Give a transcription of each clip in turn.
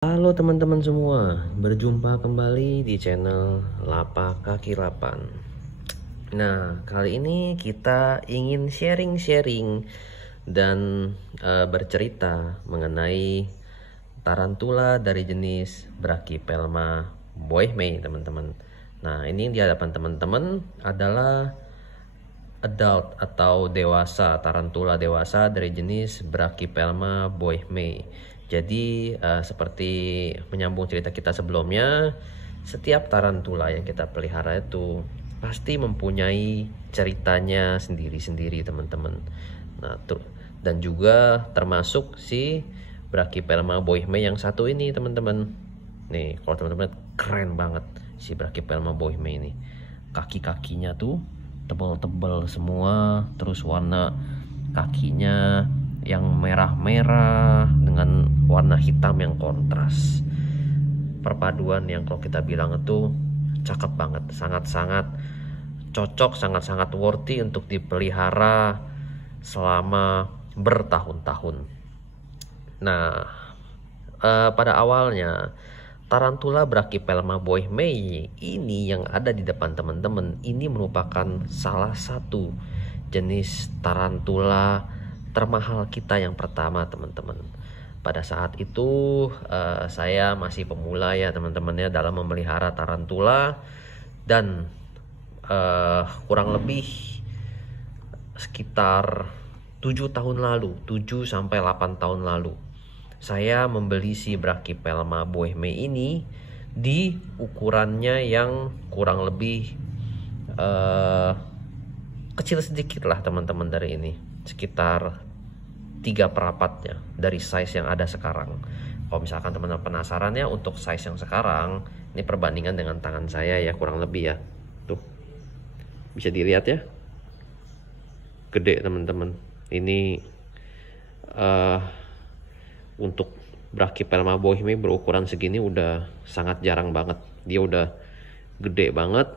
Halo teman-teman semua, berjumpa kembali di channel Lapak Kaki Lapan. Nah, kali ini kita ingin sharing-sharing dan bercerita mengenai tarantula dari jenis Brachypelma boehmei, teman-teman. Nah, ini di hadapan teman-teman adalah adult atau dewasa, tarantula dewasa dari jenis Brachypelma boehmei. Jadi seperti menyambung cerita kita sebelumnya, setiap tarantula yang kita pelihara itu pasti mempunyai ceritanya sendiri-sendiri, teman-teman. Nah, dan juga termasuk si Brachypelma boehmei yang satu ini, teman-teman. Nih, kalau teman-teman keren banget si Brachypelma boehmei ini. Kaki-kakinya tuh tebal-tebal semua, terus warna kakinya yang merah-merah dengan warna hitam yang kontras. Perpaduan yang kalau kita bilang itu cakep banget, sangat-sangat cocok, sangat-sangat worthy untuk dipelihara selama bertahun-tahun. Nah, pada awalnya tarantula Brachypelma boehmei ini yang ada di depan teman-teman ini merupakan salah satu jenis tarantula termahal kita yang pertama, teman-teman. Pada saat itu saya masih pemula ya, teman-temannya, dalam memelihara tarantula, dan kurang lebih sekitar 7 tahun lalu, 7-8 tahun lalu, saya membeli si Brachypelma boehmei ini di ukurannya yang kurang lebih kecil sedikit lah, teman-teman, dari ini. Sekitar 3/4-nya dari size yang ada sekarang. Kalau misalkan teman-teman penasaran ya untuk size yang sekarang, ini perbandingan dengan tangan saya ya, kurang lebih ya. Tuh, bisa dilihat ya, gede, teman-teman. Ini untuk Brachypelma boehmei berukuran segini udah sangat jarang banget. Dia udah gede banget,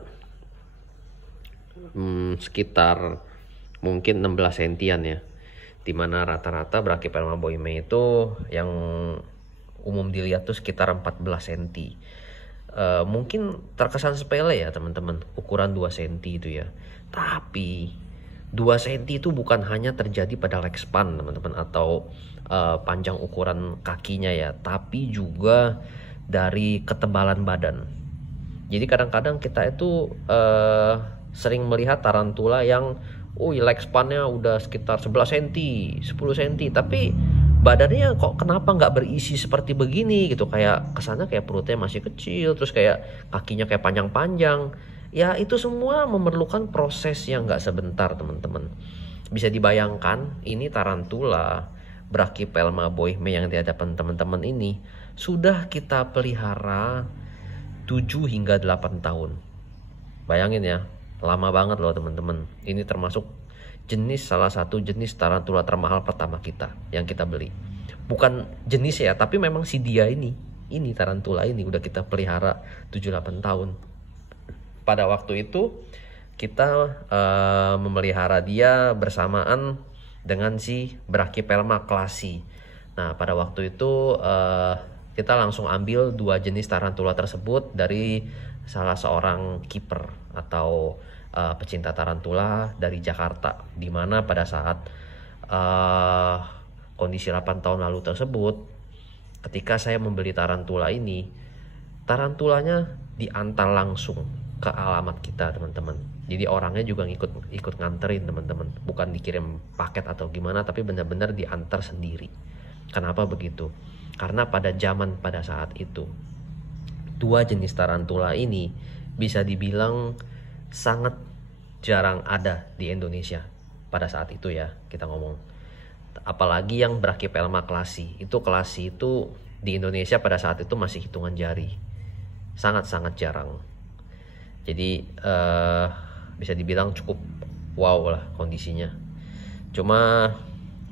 sekitar mungkin 16 sentian ya, dimana rata-rata Brachypelma boehmei itu yang umum dilihat tuh sekitar 14 cm. Mungkin terkesan sepele ya, teman-teman, ukuran 2 cm itu ya, tapi 2 cm itu bukan hanya terjadi pada leg span, teman-teman, atau panjang ukuran kakinya ya, tapi juga dari ketebalan badan. Jadi kadang-kadang kita itu sering melihat tarantula yang leg span-nya udah sekitar 11 cm, 10 cm, tapi badannya kok kenapa nggak berisi seperti begini gitu, kayak kesannya kayak perutnya masih kecil, terus kayak kakinya kayak panjang-panjang. Ya, itu semua memerlukan proses yang nggak sebentar, teman-teman. Bisa dibayangkan, ini tarantula Brachypelma boehmei yang di hadapan teman-teman ini sudah kita pelihara 7 hingga 8 tahun. Bayangin ya, lama banget loh, teman-teman. Ini termasuk salah satu jenis tarantula termahal pertama kita yang kita beli. Bukan jenis ya, tapi memang si dia ini tarantula ini udah kita pelihara 7-8 tahun. Pada waktu itu kita memelihara dia bersamaan dengan si Brachypelma classy. Nah, pada waktu itu kita langsung ambil 2 jenis tarantula tersebut dari salah seorang keeper atau pecinta tarantula dari Jakarta, dimana pada saat kondisi 8 tahun lalu tersebut, ketika saya membeli tarantula ini, tarantulanya diantar langsung ke alamat kita, teman-teman. Jadi orangnya juga ikut nganterin, teman-teman, bukan dikirim paket atau gimana, tapi benar-benar diantar sendiri. Kenapa begitu? Karena pada saat itu 2 jenis tarantula ini bisa dibilang sangat jarang ada di Indonesia pada saat itu ya, kita ngomong. Apalagi yang Brachypelma classy. Classy itu di Indonesia pada saat itu masih hitungan jari. Sangat-sangat jarang. Jadi bisa dibilang cukup wow lah kondisinya. Cuma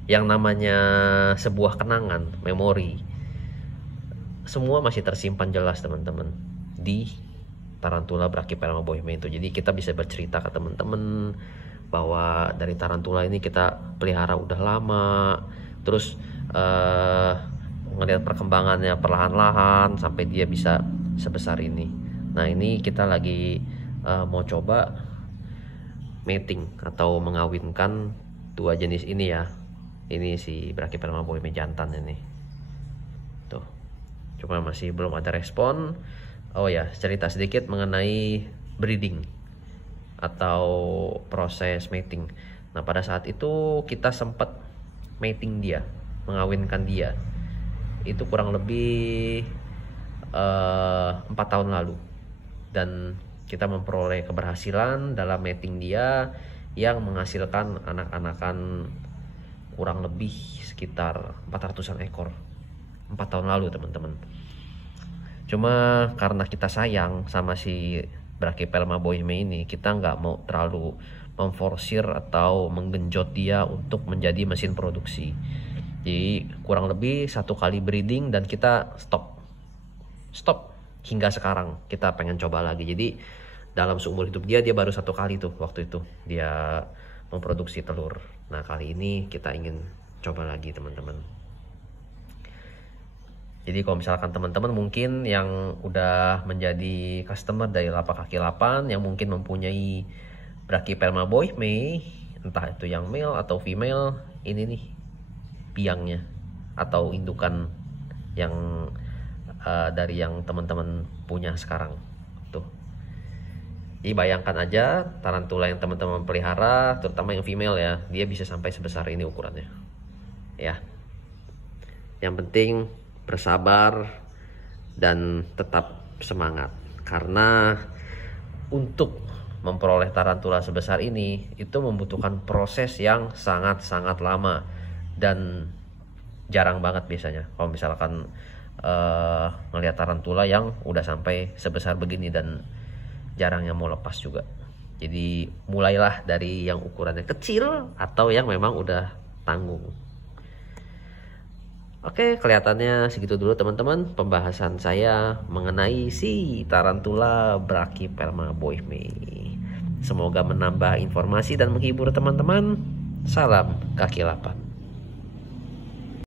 yang namanya sebuah kenangan, memori, semua masih tersimpan jelas, teman-teman, di tarantula Brachypelma boehmei itu. Jadi kita bisa bercerita ke teman-teman bahwa dari tarantula ini kita pelihara udah lama, terus ngelihat perkembangannya perlahan-lahan sampai dia bisa sebesar ini. Nah ini kita lagi mau coba mating atau mengawinkan dua jenis ini ya. Ini si Brachypelma bohemia jantan ini. Tuh. Cuma masih belum ada respon. Oh ya, cerita sedikit mengenai breeding atau proses mating. Nah, pada saat itu kita sempat mating dia, mengawinkan dia. Itu kurang lebih 4 tahun lalu. Dan kita memperoleh keberhasilan dalam mating dia yang menghasilkan anak-anakan kurang lebih sekitar 400-an ekor 4 tahun lalu teman-teman. Cuma karena kita sayang sama si Brachypelma bohemia ini, kita nggak mau terlalu memforsir atau menggenjot dia untuk menjadi mesin produksi. Jadi kurang lebih 1 kali breeding dan kita stop hingga sekarang. Kita pengen coba lagi. Jadi dalam seumur hidup dia baru 1 kali tuh waktu itu dia memproduksi telur. Nah kali ini kita ingin coba lagi teman-teman. Jadi kalau misalkan teman-teman mungkin yang udah menjadi customer dari Lapak Kaki 8 yang mungkin mempunyai Brachypelma bohemia, entah itu yang male atau female, ini nih biangnya atau indukan yang dari yang teman-teman punya sekarang tuh. Jadi bayangkan aja tarantula yang teman-teman pelihara, terutama yang female ya, dia bisa sampai sebesar ini ukurannya. Ya. Yang penting bersabar dan tetap semangat. Karena untuk memperoleh tarantula sebesar ini itu membutuhkan proses yang sangat-sangat lama dan jarang banget biasanya. Kalau misalkan melihat tarantula yang udah sampai sebesar begini dan jarang yang mau lepas juga. Jadi mulailah dari yang ukurannya kecil atau yang memang udah tanggung. Oke, kelihatannya segitu dulu teman-teman pembahasan saya mengenai si tarantula Brachypelma bohemia. Semoga menambah informasi dan menghibur teman-teman. Salam kaki 8.